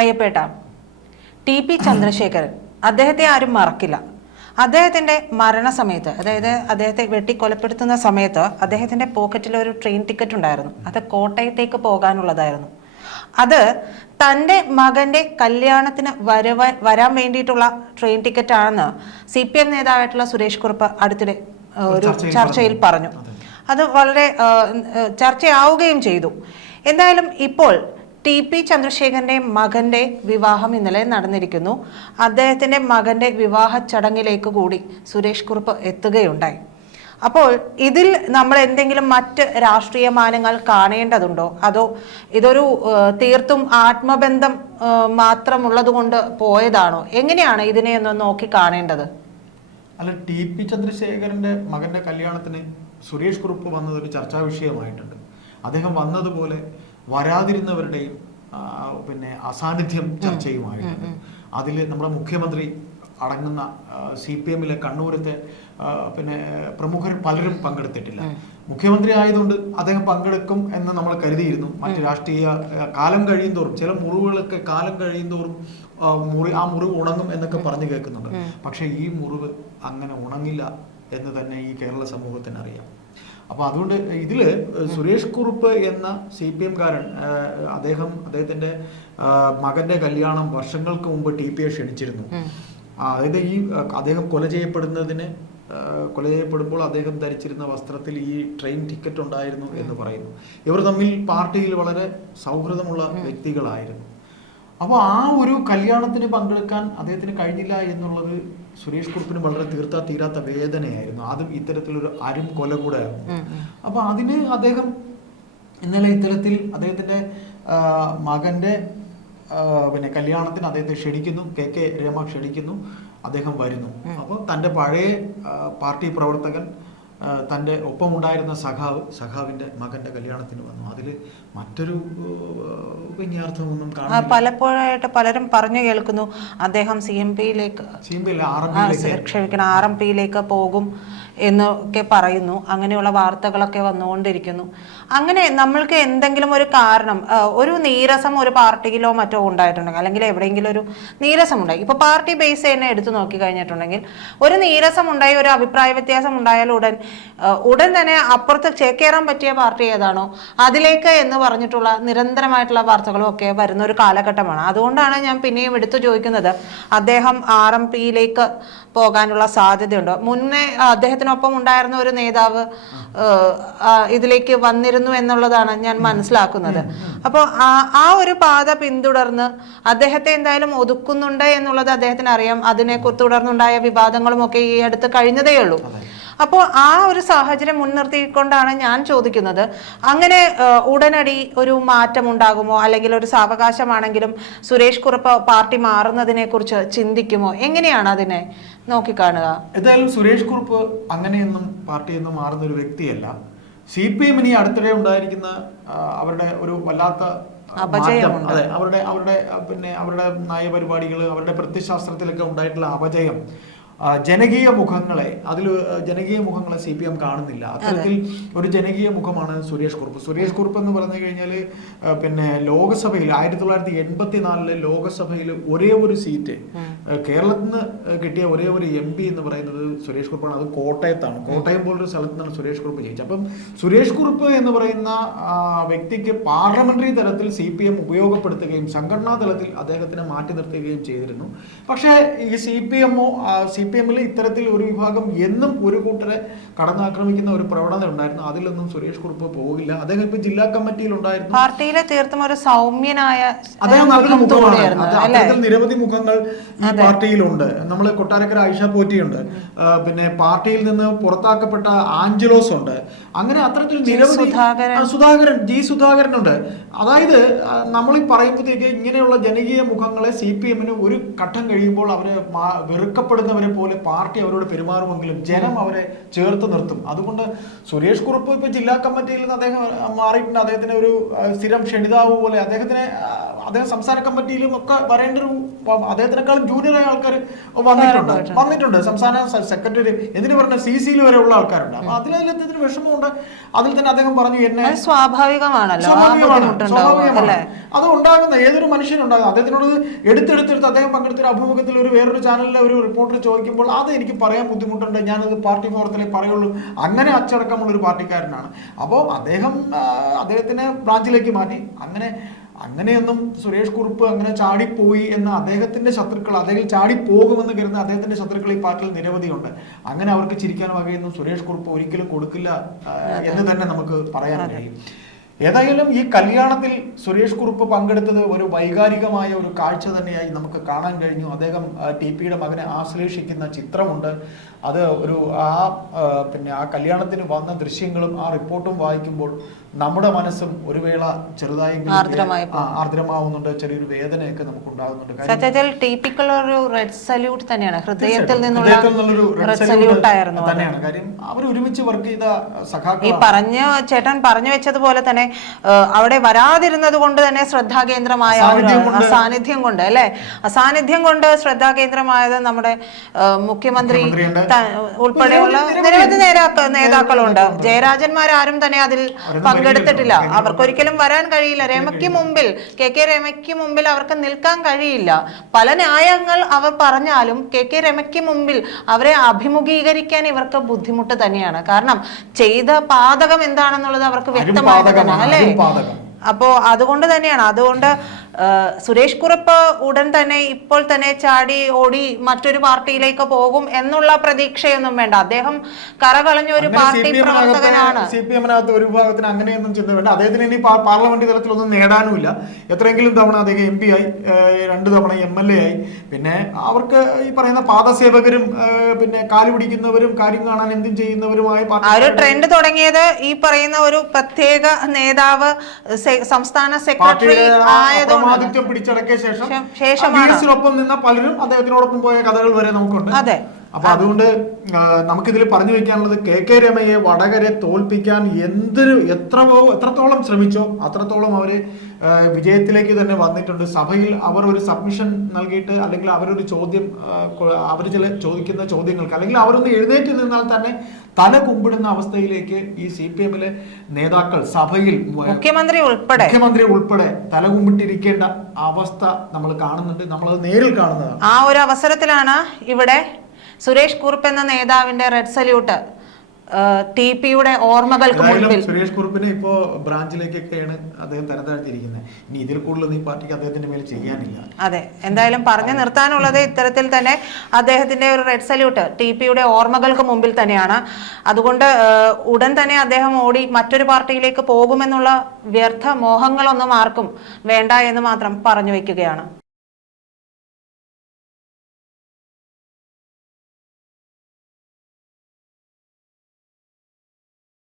അയ്യപ്പേട്ട, TP Chandrasekharan, അദ്ദേഹത്തെ ആരും മറക്കില്ല. അദ്ദേഹത്തിൻ്റെ മരണസമയത്ത്, അതായത് അദ്ദേഹത്തെ വെട്ടിക്കൊലപ്പെടുത്തുന്ന സമയത്ത് അദ്ദേഹത്തിൻ്റെ പോക്കറ്റിൽ ഒരു ട്രെയിൻ ടിക്കറ്റ് ഉണ്ടായിരുന്നു. അത് കോട്ടയത്തേക്ക് പോകാനുള്ളതായിരുന്നു. അത് തൻ്റെ മകൻ്റെ കല്യാണത്തിന് വരാൻ വേണ്ടിയിട്ടുള്ള ട്രെയിൻ ടിക്കറ്റ് ആണെന്ന് CPM നേതാവായിട്ടുള്ള സുരേഷ് കുറുപ്പ് അടുത്തിടെ ഒരു ചർച്ചയിൽ പറഞ്ഞു. അത് വളരെ ചർച്ചയാവുകയും ചെയ്തു. എന്തായാലും ഇപ്പോൾ TP ചന്ദ്രശേഖരൻ്റെ മകൻ്റെ വിവാഹം ഇന്നലെ നടന്നിരിക്കുന്നു. അദ്ദേഹത്തിൻ്റെ മകൻ്റെ വിവാഹ ചടങ്ങിലേക്ക് കൂടി സുരേഷ് കുറുപ്പ് എത്തുകയുണ്ടായി. അപ്പോൾ ഇതിൽ നമ്മൾ എന്തെങ്കിലും മറ്റ് രാഷ്ട്രീയ മാനങ്ങൾ കാണേണ്ടതുണ്ടോ, അതോ ഇതൊരു തീർത്തും ആത്മബന്ധം മാത്രമുള്ളത് കൊണ്ട് പോയതാണോ? എങ്ങനെയാണ് ഇതിനെ ഒന്ന് നോക്കി കാണേണ്ടത്? അല്ല, TP ചന്ദ്രശേഖരന്റെ മകന്റെ കല്യാണത്തിന് സുരേഷ് കുറുപ്പ് വന്നതൊരു ചർച്ചാ വിഷയമായിട്ടുണ്ട്. അദ്ദേഹം വന്നതുപോലെ വരാതിരുന്നവരുടെയും പിന്നെ അസാന്നിധ്യം ചർച്ചയുമായിട്ടുണ്ട്. അതിൽ നമ്മുടെ മുഖ്യമന്ത്രി അടങ്ങുന്ന CPM-ലെ കണ്ണൂരത്തെ പിന്നെ പ്രമുഖർ പലരും പങ്കെടുത്തിട്ടില്ല. മുഖ്യമന്ത്രി ആയതുകൊണ്ട് അദ്ദേഹം പങ്കെടുക്കും എന്ന് നമ്മൾ കരുതിയിരുന്നു. മറ്റ് രാഷ്ട്രീയ കാലം കഴിയുന്തോറും ചില മുറിവുകളൊക്കെ കാലം കഴിയുന്തോറും ആ മുറിവ് ഉണങ്ങും എന്നൊക്കെ പറഞ്ഞു കേൾക്കുന്നുണ്ട്. പക്ഷെ ഈ മുറിവ് അങ്ങനെ ഉണങ്ങില്ല എന്ന് തന്നെ ഈ കേരള സമൂഹത്തിന് അറിയാം. അപ്പോൾ അതുകൊണ്ട് ഇതില് സുരേഷ് കുറുപ്പ് എന്ന CPM-കാരൻ അദ്ദേഹത്തിന്റെ മകന്റെ കല്യാണം വർഷങ്ങൾക്ക് മുമ്പ് TP-യെ ക്ഷണിച്ചിരുന്നു. അതായത് ഈ അദ്ദേഹം കൊല ചെയ്യപ്പെടുമ്പോൾ അദ്ദേഹം ധരിച്ചിരുന്ന വസ്ത്രത്തിൽ ഈ ട്രെയിൻ ടിക്കറ്റ് ഉണ്ടായിരുന്നു എന്ന് പറയുന്നു. ഇവർ തമ്മിൽ പാർട്ടിയിൽ വളരെ സൗഹൃദമുള്ള വ്യക്തികളായിരുന്നു. അപ്പോൾ ആ ഒരു കല്യാണത്തിന് പങ്കെടുക്കാൻ അദ്ദേഹത്തിന് കഴിഞ്ഞില്ല എന്നുള്ളത് സുരേഷ് കുറുപ്പിന് വളരെ തീരാത്ത വേദനയായിരുന്നു. അതും ഇത്തരത്തിലൊരു അരും കൊല കൂടെ ആയിരുന്നു. അപ്പോൾ അതിന് അദ്ദേഹം ഇന്നലെ ഇത്തരത്തിൽ അദ്ദേഹത്തിന്റെ മകന്റെ പിന്നെ കല്യാണത്തിന് അദ്ദേഹത്തെ ക്ഷണിക്കുന്നു. KK രമ ക്ഷണിക്കുന്നു. അദ്ദേഹം വരുന്നു. അപ്പോൾ തൻ്റെ പഴയ പാർട്ടി പ്രവർത്തകൻ, തൻ്റെ ഒപ്പമുണ്ടായിരുന്ന സഖാവിന്റെ മകന്റെ കല്യാണത്തിന് വന്നു. അതിൽ മറ്റൊരു വിന്യാർത്ഥമൊന്നും കാണാൻ പലപ്പോഴായിട്ട് പലരും പറഞ്ഞു കേൾക്കുന്നു അദ്ദേഹം RMP-യിലേക്ക് പോകും എന്നൊക്കെ പറയുന്നു. അങ്ങനെയുള്ള വാർത്തകളൊക്കെ വന്നുകൊണ്ടിരിക്കുന്നു. അങ്ങനെ നമ്മൾക്ക് എന്തെങ്കിലും ഒരു കാരണം, ഒരു നീരസം ഒരു പാർട്ടിയിലോ മറ്റോ ഉണ്ടായിട്ടുണ്ടെങ്കിൽ, അല്ലെങ്കിൽ എവിടെയെങ്കിലും ഒരു നീരസം ഉണ്ടായി, ഇപ്പോൾ പാർട്ടി ബേസ് തന്നെ എടുത്തു നോക്കി കഴിഞ്ഞിട്ടുണ്ടെങ്കിൽ ഒരു നീരസം ഉണ്ടായി, ഒരു അഭിപ്രായ വ്യത്യാസം ഉണ്ടായാൽ ഉടൻ തന്നെ അപ്പുറത്ത് ചേക്കേറാൻ പറ്റിയ പാർട്ടി ഏതാണോ അതിലേക്ക് എന്ന് പറഞ്ഞിട്ടുള്ള നിരന്തരമായിട്ടുള്ള വാർത്തകളും ഒക്കെ വരുന്ന ഒരു കാലഘട്ടമാണ്. അതുകൊണ്ടാണ് ഞാൻ പിന്നെയും എടുത്തു ചോദിക്കുന്നത്, അദ്ദേഹം RMP-യിലേക്ക് പോകാനുള്ള സാധ്യതയുണ്ടോ? മുന്നേ അദ്ദേഹത്തിനൊപ്പം ഉണ്ടായിരുന്ന ഒരു നേതാവ് ഇതിലേക്ക് വന്നിരുന്നു എന്നുള്ളതാണ് ഞാൻ മനസ്സിലാക്കുന്നത്. അപ്പോൾ ആ ഒരു പാത പിന്തുടർന്ന് അദ്ദേഹത്തെ എന്തായാലും ഒതുക്കുന്നുണ്ട് എന്നുള്ളത് അദ്ദേഹത്തിന് അറിയാം. അതിനെ തുടർന്നുണ്ടായ വിവാദങ്ങളും ഒക്കെ ഈ അടുത്ത് കഴിഞ്ഞതേ ഉള്ളൂ. അപ്പോൾ ആ ഒരു സാഹചര്യം മുൻനിർത്തിക്കൊണ്ടാണ് ഞാൻ ചോദിക്കുന്നത്, അങ്ങനെ ഉടനടി ഒരു മാറ്റം ഉണ്ടാകുമോ, അല്ലെങ്കിൽ ഒരു സാവകാശമാണെങ്കിലും സുരേഷ് കുറുപ്പ് പാർട്ടി മാറുന്നതിനെ കുറിച്ച് ചിന്തിക്കുമോ? എങ്ങനെയാണ് അതിനെ നോക്കിക്കാണുക? എന്തായാലും സുരേഷ് കുറുപ്പ് അങ്ങനെയൊന്നും പാർട്ടിയൊന്നും മാറുന്ന ഒരു വ്യക്തിയല്ല. CPM-ന് ഈ അടുത്തിടെ ഉണ്ടായിരിക്കുന്ന അവരുടെ ഒരു വല്ലാത്ത അതെ, അവരുടെ നയപരിപാടികൾ, അവരുടെ പ്രത്യയശാസ്ത്രത്തിലൊക്കെ ഉണ്ടായിട്ടുള്ള അപജയം, ജനകീയ മുഖങ്ങളെ CPM കാണുന്നില്ല. അത്തരത്തിൽ ഒരു ജനകീയ മുഖമാണ് സുരേഷ് കുറുപ്പ്. സുരേഷ് കുറുപ്പ് എന്ന് പറഞ്ഞു കഴിഞ്ഞാൽ പിന്നെ ലോകസഭയിൽ 1984 ലോകസഭയിൽ ഒരേ ഒരു സീറ്റ് കേരളത്തിൽ നിന്ന് കിട്ടിയ ഒരേ ഒരു MP എന്ന് പറയുന്നത് സുരേഷ് കുറുപ്പാണ്. അത് കോട്ടയത്താണ്. കോട്ടയം പോലൊരു സ്ഥലത്ത് നിന്നാണ് സുരേഷ് കുറുപ്പ് ജയിച്ചത്. അപ്പം സുരേഷ് കുറുപ്പ് എന്ന് പറയുന്ന വ്യക്തിക്ക് പാർലമെന്ററി തലത്തിൽ CPM ഉപയോഗപ്പെടുത്തുകയും സംഘടനാ തലത്തിൽ അദ്ദേഹത്തിനെ മാറ്റി നിർത്തുകയും ചെയ്തിരുന്നു. പക്ഷേ ഈ CPM-ൽ ഇത്തരത്തിൽ ഒരു വിഭാഗം എന്നും ഒരു കൂട്ടരെ കടന്നാക്രമിക്കുന്ന ഒരു പ്രവണത ഉണ്ടായിരുന്നു. അതിലൊന്നും സുരേഷ് കുറുപ്പ് പോകില്ല. അദ്ദേഹം ഇപ്പൊ ജില്ലാ കമ്മിറ്റിയിൽ ഉണ്ടായിരുന്നു. പാർട്ടിയിലെ തീർത്തും ഒരു സൗമ്യനായ അദ്ദേഹം നല്ലൊരു മുഖമാണ്. അത്തരത്തിൽ നിരവധി മുഖങ്ങൾ ഈ പാർട്ടിയിലുണ്ട്. നമ്മൾ കൊട്ടാരക്കര ആയിഷ പോറ്റിയുണ്ട്, പിന്നെ പാർട്ടിയിൽ നിന്ന് പുറത്താക്കപ്പെട്ട ആഞ്ചലോസ് ഉണ്ട്. അങ്ങനെ അത്തരത്തിൽ നിരവധി സുധാകരനുണ്ട്. അതായത് നമ്മൾ ഈ പറയുമ്പോഴത്തേക്ക് ഇങ്ങനെയുള്ള ജനകീയ മുഖങ്ങളെ CPM-ന് ഒരു ഘട്ടം കഴിയുമ്പോൾ അവരെ വെറുക്കപ്പെടുന്നവരെ പോലെ പാർട്ടി അവരോട് പെരുമാറുമെങ്കിലും ജനം അവരെ ചേർത്ത് നിർത്തും. അതുകൊണ്ട് സുരേഷ് കുറുപ്പ് ഇപ്പൊ ജില്ലാ കമ്മിറ്റിയിൽ നിന്ന് അദ്ദേഹം മാറിയിട്ടുണ്ട്. അദ്ദേഹത്തിന് ഒരു സ്ഥിരം ക്ഷണിതാവ് പോലെ അദ്ദേഹത്തിനെ അദ്ദേഹം സംസ്ഥാന കമ്മിറ്റിയിലും ഒക്കെ വരേണ്ട ഒരു അദ്ദേഹത്തിനേക്കാളും ജൂനിയറായ ആൾക്കാർ വന്നിട്ടുണ്ട് സംസ്ഥാന സെക്രട്ടറി എന്തിനു പറഞ്ഞ CC-യിൽ വരെ ഉള്ള ആൾക്കാരുണ്ട്. അപ്പൊ അതിലെത്തിന് വിഷമമുണ്ട്. അതിൽ തന്നെ അദ്ദേഹം പറഞ്ഞു എന്നെ സ്വാഭാവികമാണല്ലോ, സ്വാഭാവികമാണ് അത് ഉണ്ടാകുന്ന ഏതൊരു മനുഷ്യനുണ്ടാകും. അദ്ദേഹത്തിനോട് എടുത്തെടുത്തെടുത്ത് അദ്ദേഹം പങ്കെടുത്ത അഭിമുഖത്തിൽ ഒരു വേറൊരു ചാനലിലെ ഒരു റിപ്പോർട്ടർ ചോദിക്കുമ്പോൾ അത് എനിക്ക് പറയാൻ ബുദ്ധിമുട്ടുണ്ട്, ഞാനത് പാർട്ടി ഫോറത്തിലേ പറയുള്ളൂ, അങ്ങനെ അച്ചടക്കമുള്ള ഒരു പാർട്ടിക്കാരനാണ്. അപ്പോൾ അദ്ദേഹത്തിനെ ബ്രാഞ്ചിലേക്ക് മാറ്റി. അങ്ങനെയൊന്നും സുരേഷ് കുറുപ്പ് അങ്ങനെ ചാടിപ്പോയി എന്ന് അദ്ദേഹത്തിന്റെ ശത്രുക്കൾ, അദ്ദേഹം ചാടിപ്പോകുമെന്ന് കരുതുന്ന അദ്ദേഹത്തിന്റെ ശത്രുക്കൾ ഈ പാർട്ടിയിൽ നിരവധിയുണ്ട്. അങ്ങനെ അവർക്ക് ചിരിക്കാൻ വകയൊന്നും സുരേഷ് കുറുപ്പ് ഒരിക്കലും കൊടുക്കില്ല എന്ന് തന്നെ നമുക്ക് പറയാൻ കഴിയും. ഏതായാലും ഈ കല്യാണത്തിൽ സുരേഷ് കുറുപ്പ് പങ്കെടുത്തത് ഒരു വൈകാരികമായ ഒരു കാഴ്ച തന്നെയായി നമുക്ക് കാണാൻ കഴിഞ്ഞു. അദ്ദേഹം TPയുടെ മകനെ ആശ്ലേഷിക്കുന്ന ചിത്രമുണ്ട്. അത് ആ കല്യാണത്തിന് വന്ന ദൃശ്യങ്ങളും ആ റിപ്പോർട്ടും വായിക്കുമ്പോൾ നമ്മുടെ മനസ്സും ഒരു വേള ചെറുതായെങ്കിലും ആർദ്രമാവുന്നുണ്ട്, ചെറിയൊരു വേദനയൊക്കെ നമുക്ക് ഉണ്ടാകുന്നുണ്ട്. സത്യത്തിൽ ടിപ്പിക്കുള്ള റെഡ് സല്യൂട്ട് തന്നെയാണ്, ഹൃദയത്തിൽ നിന്നുള്ളൊരു റെഡ് സല്യൂട്ട് ആയിരുന്നു തന്നെയാണ്. കാര്യം അവർ ഒരുമിച്ച് വർക്ക് ചെയ്ത സഖാക്കൾ. ഈ ചേട്ടൻ പറഞ്ഞു വെച്ചതുപോലെ തന്നെ അവിടെ വരാതിരുന്നത് കൊണ്ട് തന്നെ ശ്രദ്ധാകേന്ദ്രമായ സാന്നിധ്യം കൊണ്ട് അല്ലെ, അസാന്നിധ്യം കൊണ്ട് ശ്രദ്ധാകേന്ദ്രമായത് നമ്മുടെ മുഖ്യമന്ത്രി ഉൾപ്പെടെയുള്ള നിരവധി നേതാക്കളുണ്ട്. ജയരാജന്മാരും തന്നെ അതിൽ പങ്കെടുത്തിട്ടില്ല. അവർക്കൊരിക്കലും വരാൻ കഴിയില്ല. രമയ്ക്ക് മുമ്പിൽ KK രമയ്ക്ക് മുമ്പിൽ അവർക്ക് നിൽക്കാൻ കഴിയില്ല. പല ന്യായങ്ങൾ അവർ പറഞ്ഞാലും KK രമയ്ക്ക് മുമ്പിൽ അവരെ അഭിമുഖീകരിക്കാൻ ഇവർക്ക് ബുദ്ധിമുട്ട് തന്നെയാണ്. കാരണം ചെയ്ത പാതകം എന്താണെന്നുള്ളത് അവർക്ക് വ്യക്തമായിട്ട് തന്നെ അല്ലേ. അപ്പോ അതുകൊണ്ട് സുരേഷ് കുറുപ്പ് ഉടൻ തന്നെ ഇപ്പോൾ തന്നെ ചാടി ഓടി മറ്റൊരു പാർട്ടിയിലേക്ക് പോകും എന്നുള്ള പ്രതീക്ഷയൊന്നും വേണ്ട. അദ്ദേഹം കറകളഞ്ഞ ഒരു പാർട്ടി പ്രവർത്തകനാണ്. CPM-നകത്ത് ഒരു വിഭാഗത്തിന് അങ്ങനെയൊന്നും ചിന്ത വേണ്ട. അദ്ദേഹത്തിന് ഇനി പാർലമെന്റ് തലത്തിലൊന്നും നേടാനുമില്ല. എത്രയെങ്കിലും തവണ അദ്ദേഹം MP ആയി, 2 തവണ MLA ആയി. പിന്നെ അവർക്ക് ഈ പറയുന്ന പാദസേവകരും പിന്നെ കാലുപിടിക്കുന്നവരും കാര്യം കാണാൻ എന്തും ചെയ്യുന്നവരുമായ ഒരു ട്രെൻഡ് തുടങ്ങിയത് ഈ പറയുന്ന ഒരു പ്രത്യേക നേതാവ് സംസ്ഥാന സെക്രട്ടറി ആയതുകൊണ്ട് ആധിത്യം പിടിച്ചടക്കിയ ശേഷം നിന്ന പലരും അദ്ദേഹത്തിനോടൊപ്പം പോയ കഥകൾ വരെ നമുക്കുണ്ട്. അപ്പൊ അതുകൊണ്ട് നമുക്കിതിൽ പറഞ്ഞു വെക്കാനുള്ളത് KK രമയെ വടകരെ തോൽപ്പിക്കാൻ എത്രത്തോളം ശ്രമിച്ചോ അത്രത്തോളം അവര് വിജയത്തിലേക്ക് തന്നെ വന്നിട്ടുണ്ട്. സഭയിൽ അവർ ഒരു സബ്മിഷൻ നൽകിയിട്ട് അല്ലെങ്കിൽ അവരൊരു ചോദ്യം അവർ ചില ചോദിക്കുന്ന ചോദ്യങ്ങൾക്ക് അല്ലെങ്കിൽ അവരൊന്ന് എഴുന്നേറ്റ് നിന്നാൽ തന്നെ തല കുമ്പിടുന്ന അവസ്ഥയിലേക്ക് ഈ CPM-ലെ നേതാക്കൾ സഭയിൽ മുഖ്യമന്ത്രി ഉൾപ്പെടെ തല കുമ്പിട്ടിരിക്കേണ്ട അവസ്ഥ നമ്മൾ കാണുന്നുണ്ട്. നമ്മളത് നേരിൽ കാണുന്നതാണ്. ആ ഒരു അവസരത്തിലാണ് ഇവിടെ സുരേഷ് കുറുപ്പ് എന്ന നേതാവിന്റെ റെഡ് സല്യൂട്ട് TPയുടെ ഓർമ്മകൾക്ക് മുൻപിൽ. സുരേഷ് കുറുപ്പിനെ ഇപ്പോ ബ്രാഞ്ചിലേക്കൊക്കെയാണ് അദ്ദേഹം തരതാഴ്ത്തിയിരിക്കുന്നത്. ഇനി ഇതിൽ കൂടുതൽ ഈ പാർട്ടിക്ക് അദ്ദേഹത്തിന്റെ മേൽ ചെയ്യാനില്ല. അതെ, എന്തായാലും പറഞ്ഞു നിർത്താനുള്ളത് ഇത്തരത്തിൽ തന്നെ അദ്ദേഹത്തിന്റെ ഒരു റെഡ് സല്യൂട്ട് TPയുടെ ഓർമ്മകൾക്ക് മുമ്പിൽ തന്നെയാണ്. അതുകൊണ്ട് ഉടൻ തന്നെ അദ്ദേഹം ഓടി മറ്റൊരു പാർട്ടിയിലേക്ക് പോകുമെന്നുള്ള വ്യർത്ഥ മോഹങ്ങളൊന്നും ആർക്കും വേണ്ട എന്ന് മാത്രം പറഞ്ഞു വെക്കുകയാണ്.